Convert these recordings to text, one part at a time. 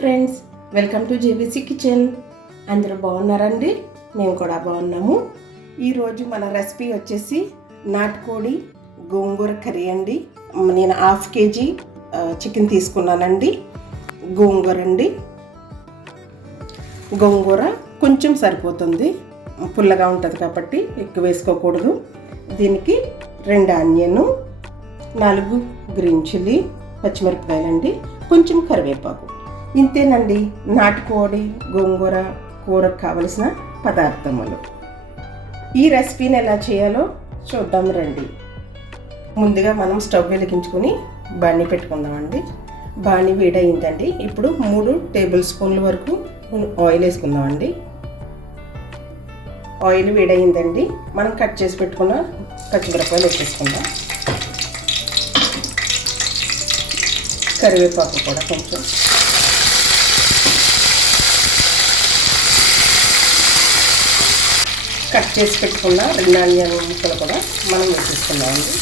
Friends, welcome to JBC kitchen. అందరూ బాగున్నారండి? మేము కూడా బాగున్నాము. ఈరోజు మన రెసిపీ వచ్చేసి నాటుకోడి గోంగూర కర్రీ అండి. నేను 1/2 kg చికెన్ తీసుకున్నానండి. గోంగూర అండి, గోంగూర కొంచెం సరిపోతుంది, పుల్లగా ఉంటుంది కాబట్టి ఎక్కువ వేసుకోకూడదు. దీనికి 2 ఆనియన్, 4 గ్రీన్ చిల్లీ, పచ్చిమిరపకాయలండి, కొంచెం కరివేపాకు. ఇంతేనండి నాటుకోడి గోంగూర కూరకు కావలసిన పదార్థములు. ఈ రెసిపీని ఎలా చేయాలో చూద్దాం రండి. ముందుగా మనం స్టవ్ వెలిగించుకొని బాణీ పెట్టుకుందామండి. బాణీ వేడయిందండి. ఇప్పుడు 3 టేబుల్ స్పూన్ల వరకు ఆయిల్ వేసుకుందామండి. ఆయిల్ వేడయిందండి. మనం కట్ చేసి పెట్టుకున్న పచ్చిమిరపకాయలు వేసేసుకుందాం. కరివేపాకు కూడా కొంచెం, కట్ చేసి పెట్టుకున్న 2 ఆనియన్ ముక్కలు కూడా మనం వేసేసుకుందామండి.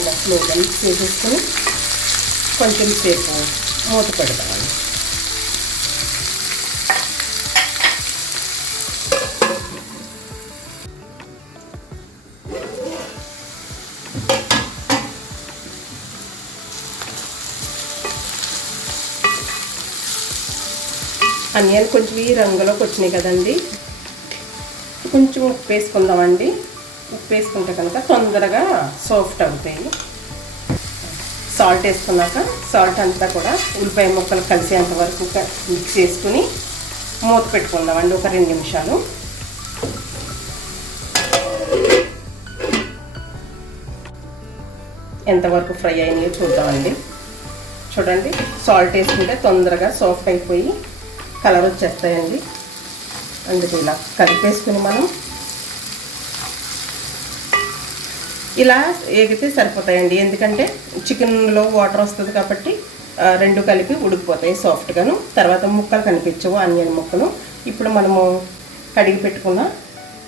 ఇలా స్లోగా మిక్స్ చేసేసుకొని కొంచెం సేపు మూత పెడతామండి. ఆనియన్ కొంచెం ఈ రంగులోకి వచ్చినాయి కదండి. కొంచెం ఉప్పు వేసుకుందామండి. ఉప్పు వేసుకుంటే కనుక తొందరగా సాఫ్ట్ అవుతాయి. సాల్ట్ వేసుకున్నాక సాల్ట్ అంతా కూడా ఉల్లిపాయ ముక్కలు కలిసేంత వరకు మిక్స్ చేసుకుని మూత పెట్టుకుందామండి ఒక 2 నిమిషాలు. ఎంతవరకు ఫ్రై అయినాయో చూద్దామండి. చూడండి, సాల్ట్ వేసుకుంటే తొందరగా సాఫ్ట్ అయిపోయి కలర్ వచ్చేస్తాయండి. అందుకే ఇలా కలిపేసుకుని మనం ఇలా ఏగితే సరిపోతాయండి. ఎందుకంటే చికెన్లో వాటర్ వస్తుంది కాబట్టి 2 కలిపి ఉడికిపోతాయి సాఫ్ట్గాను. తర్వాత ముక్కలు కనిపించవు, ఆనియన్ ముక్కలు. ఇప్పుడు మనము కడిగి పెట్టుకున్న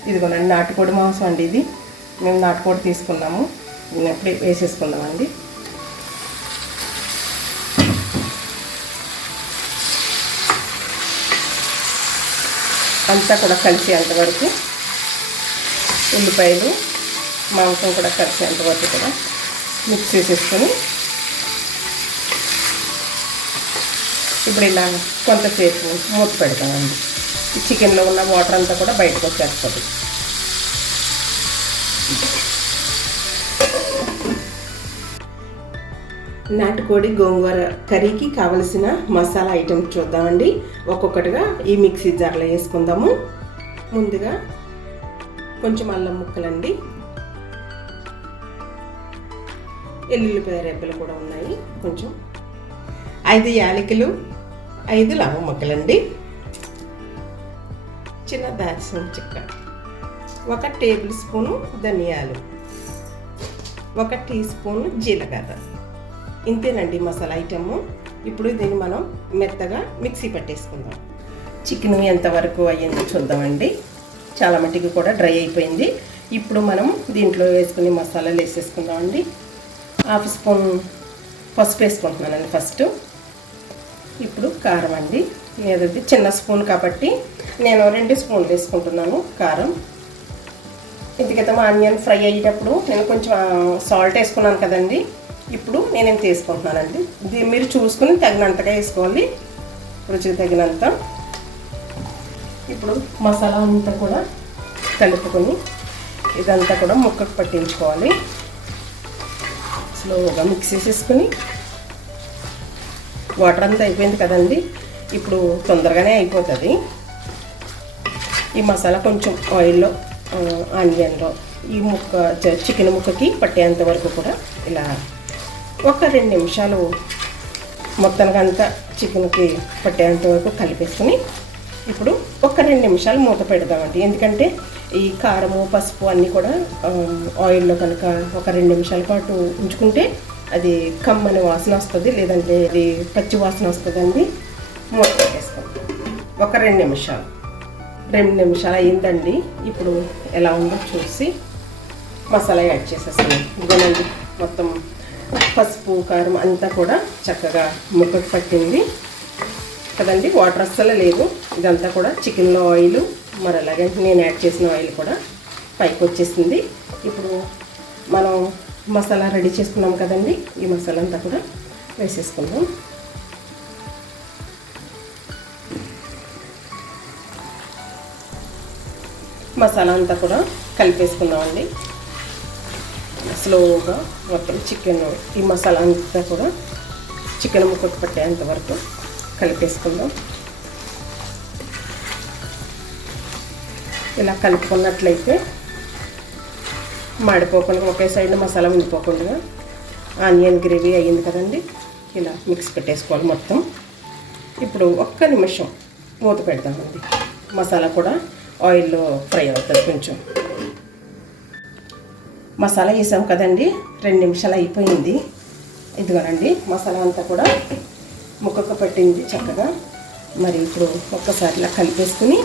ఇదిగోనండి నాటుకోడి మాంసం అండి. ఇది మేము నాటుకోడి తీసుకున్నాము. ఇప్పుడు వేసేసుకుందామండి. అంతా కూడా కలిసేంతవరకు, ఉల్లిపాయలు మాంసం కూడా కలిసేంతవరకు కూడా మిక్స్ చేసేసుకొని ఇప్పుడు ఇలా కొంతసేపు మూత పెడతామండి. ఈ చికెన్లో ఉన్న వాటర్ అంతా కూడా బయటకు వచ్చేస్తుంది. నాటుకోడి గోంగూర కర్రీకి కావలసిన మసాలా ఐటమ్స్ చూద్దామండి. ఒక్కొక్కటిగా ఈ మిక్సీ జార్లో వేసుకుందాము. ముందుగా కొంచెం అల్లం ముక్కలండి, ఎల్లుల్లిపాయ రెబ్బలు కూడా ఉన్నాయి, కొంచెం 5 యాలకులు, 5 లవంగ ముక్కలండి, చిన్న దాల్చిన చెక్క, 1 టేబుల్ స్పూను ధనియాలు, 1 టీ స్పూను జీలకర్ర. ఇంతేనండి మసాలా ఐటము. ఇప్పుడు దీన్ని మనం మెత్తగా మిక్సీ పట్టేసుకుందాం. చికెన్ ఎంతవరకు అయ్యిందో చూద్దామండి. చాలా మట్టికి కూడా డ్రై అయిపోయింది. ఇప్పుడు మనం దీంట్లో వేసుకుని మసాలాలు వేసేసుకుందామండి. 1/2 స్పూన్ పసుపు వేసుకుంటున్నానండి ఫస్ట్. ఇప్పుడు కారం అండి. ఏదైతే చిన్న స్పూన్ కాబట్టి నేను 2 స్పూన్లు వేసుకుంటున్నాను కారం. ఎందుకైతే మా ఆనియన్ ఫ్రై అయ్యేటప్పుడు నేను కొంచెం సాల్ట్ వేసుకున్నాను కదండి. ఇప్పుడు నేను ఎంత వేసుకుంటున్నానండి. దీన్ని మీరు చూసుకుని తగినంతగా వేసుకోవాలి, రుచికి తగినంత. ఇప్పుడు మసాలా అంతా కూడా కలుపుకొని ఇదంతా కూడా ముక్కకు పట్టించుకోవాలి. స్లోగా మిక్స్ చేసేసుకుని, వాటర్ అంతా అయిపోయింది కదండి. ఇప్పుడు తొందరగానే అయిపోతుంది. ఈ మసాలా కొంచెం ఆయిల్లో, ఆనియన్లో ఈ చికెన్ ముక్కకి పట్టేంత వరకు కూడా ఇలా ఒక 2 నిమిషాలు మొత్తానికి అంతా చికెన్కి పట్టేంత వరకు కలిపేసుకుని ఇప్పుడు ఒక 2 నిమిషాలు మూత పెడదామండి. ఎందుకంటే ఈ కారము పసుపు అన్నీ కూడా ఆయిల్లో కనుక ఒక 2 నిమిషాల పాటు ఉంచుకుంటే అది కమ్మని వాసన వస్తుంది, లేదంటే అది పచ్చి వాసన వస్తుందండి. మూత పెట్టేసుకుంటాం ఒక 2 నిమిషాలు. 2 నిమిషాలు అయ్యిందండి. ఇప్పుడు ఎలా ఉందో చూసి మసాలా యాడ్ చేసేస్తాను. ఇదేనండి మొత్తం పసుపు కారం అంతా కూడా చక్కగా ముక్కకు పట్టింది కదండి. వాటర్ అస్సలు లేదు. ఇదంతా కూడా చికెన్లో ఆయిల్, మరి అలాగే నేను యాడ్ చేసిన ఆయిల్ కూడా పైకి వచ్చేసింది. ఇప్పుడు మనం మసాలా రెడీ చేసుకున్నాం కదండి, ఈ మసాలా అంతా కూడా వేసేసుకుందాం. మసాలా అంతా కూడా కలిపేసుకుందామండి. స్లోగా మొత్తం చికెన్ ఈ మసాలా అంతా కూడా చికెన్ ముక్కకు పట్టేంత వరకు కలిపేసుకుందాం. ఇలా కలుపుకున్నట్లయితే మాడిపోకుండా ఒకే సైడ్ మసాలా ఉండిపోకుండా ఆనియన్ గ్రేవీ అయ్యింది కదండి. ఇలా మిక్స్ పెట్టేసుకోవాలి మొత్తం. ఇప్పుడు ఒక్క నిమిషం మూత పెడతామండి. మసాలా కూడా ఆయిల్లో ఫ్రై అవుతుంది. కొంచెం మసాలా వేసాం కదండి, 2 నిమిషాలు అయిపోయింది. ఇదిగోనండి మసాలా అంతా కూడా ముక్కకు పట్టింది చక్కగా. మరి ఇప్పుడు ఒక్కసారి ఇలా కలిపేసుకుని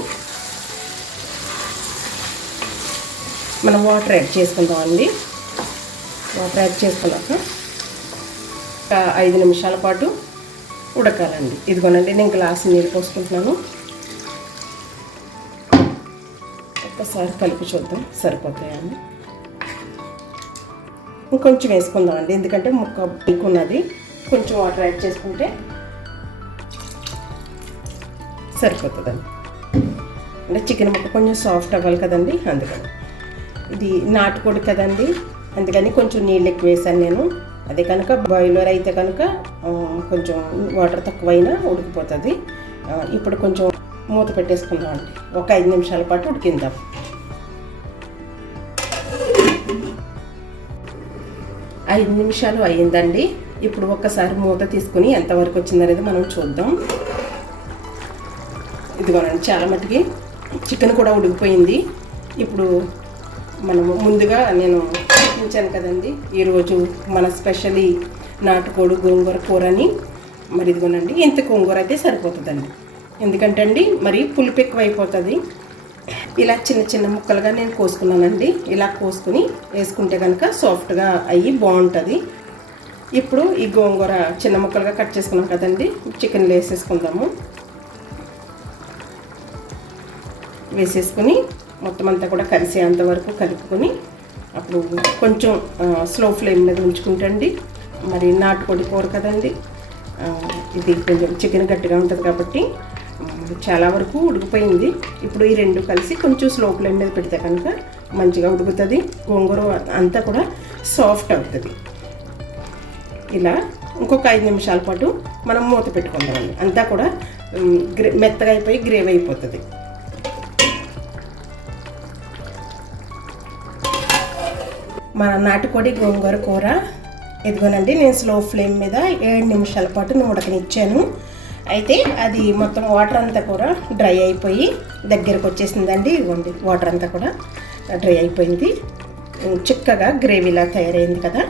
మనం వాటర్ యాడ్ చేసుకుందామండి. వాటర్ యాడ్ చేసుకున్నాక ఒక 5 నిమిషాల పాటు ఉడకాలండి. ఇదిగోనండి నేను గ్లాసు నీళ్ళు పోసుకుంటున్నాను. ఒక్కసారి కలిపి చూద్దాం సరిపోతాయండి. ఇంకొంచెం వేసుకుందామండి, ఎందుకంటే ముక్క బిక్కున్నది. కొంచెం వాటర్ యాడ్ చేసుకుంటే సరిపోతుందండి. అంటే చికెన్ ముక్క కొంచెం సాఫ్ట్ అవ్వాలి కదండి, అందుకని. ఇది నాటుకోడి కదండి, అందుకని కొంచెం నీళ్ళు ఎక్కువ వేసాను నేను. అదే కనుక బాయిలర్ అయితే కనుక కొంచెం వాటర్ తక్కువైనా ఉడికిపోతుంది. ఇప్పుడు కొంచెం మూత పెట్టేసుకుందామండి. ఒక 5 నిమిషాల పాటు ఉడికిందాం. 5 నిమిషాలు అయ్యిందండి. ఇప్పుడు ఒక్కసారి మూత తీసుకుని ఎంతవరకు వచ్చిందనేది మనం చూద్దాం. ఇదిగోనండి చాలా మటుకి చికెన్ కూడా ఉడికిపోయింది. ఇప్పుడు మనము ముందుగా నేను చూపించాను కదండి, ఈరోజు మన స్పెషల్లీ నాటుకోడి గోంగూర కూరని. మరి ఇదిగోనండి ఇంత గోంగూర అయితే సరిపోతుందండి, ఎందుకంటే అండి మరి పులుపు ఎక్కువ అయిపోతుంది. ఇలా చిన్న చిన్న ముక్కలుగా నేను కోసుకున్నానండి. ఇలా కోసుకుని వేసుకుంటే కనుక సాఫ్ట్గా అయ్యి బాగుంటుంది. ఇప్పుడు ఈ గోంగూర చిన్న ముక్కలుగా కట్ చేసుకున్నాం కదండి, చికెన్లో వేసేసుకుందాము. వేసేసుకుని మొత్తం అంతా కూడా కలిసేంత వరకు కలుపుకొని అప్పుడు కొంచెం స్లో ఫ్లేమ్ మీద ఉంచుకుంటండి. మరి నాటుకోడి కూర కదండి, ఇది కొంచెం చికెన్ గట్టిగా ఉంటుంది కాబట్టి చాలా వరకు ఉడికిపోయింది. ఇప్పుడు ఈ రెండు కలిసి కొంచెం స్లో ఫ్లేమ్ మీద పెడితే కనుక మంచిగా ఉడుకుతుంది. గోంగూర అంతా కూడా సాఫ్ట్ అవుతుంది. ఇలా ఇంకొక 5 నిమిషాల పాటు మనం మూత పెట్టుకుందామండి. అంతా కూడా మెత్తగా అయిపోయి గ్రేవీ అయిపోతుంది. మన నాటుకోడి గోంగూర కూర ఇదిగోనండి నేను స్లో ఫ్లేమ్ మీద 7 నిమిషాల పాటు ఉడకనిచ్చాను. అయితే అది మొత్తం వాటర్ అంతా కూడా డ్రై అయిపోయి దగ్గరకు వచ్చేసిందండి. ఇదిగోండి వాటర్ అంతా కూడా డ్రై అయిపోయింది, చిక్కగా గ్రేవీలా తయారైంది కదా.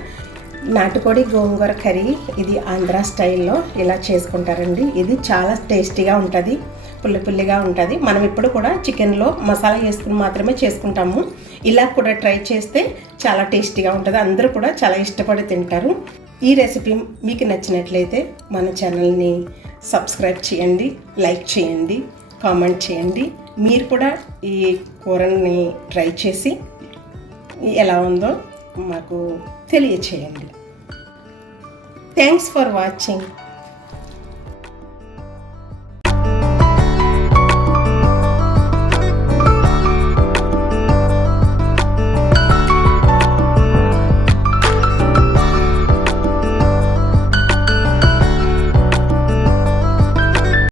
నాటుకోడి గోంగూర కర్రీ ఇది ఆంధ్ర స్టైల్లో ఇలా చేసుకుంటారండి. ఇది చాలా టేస్టీగా ఉంటుంది, పుల్లి పుల్లిగా ఉంటుంది. మనం ఇప్పుడు కూడా చికెన్లో మసాలా వేసుకుని మాత్రమే చేసుకుంటాము. ఇలా కూడా ట్రై చేస్తే చాలా టేస్టీగా ఉంటుంది. అందరూ కూడా చాలా ఇష్టపడి తింటారు. ఈ రెసిపీ మీకు నచ్చినట్లయితే మన ఛానల్ని సబ్స్క్రైబ్ చేయండి, లైక్ చేయండి, కామెంట్ చేయండి. మీరు కూడా ఈ కూరని ట్రై చేసి ఎలా ఉందో మాకు తెలియచేయండి. Thanks for watching.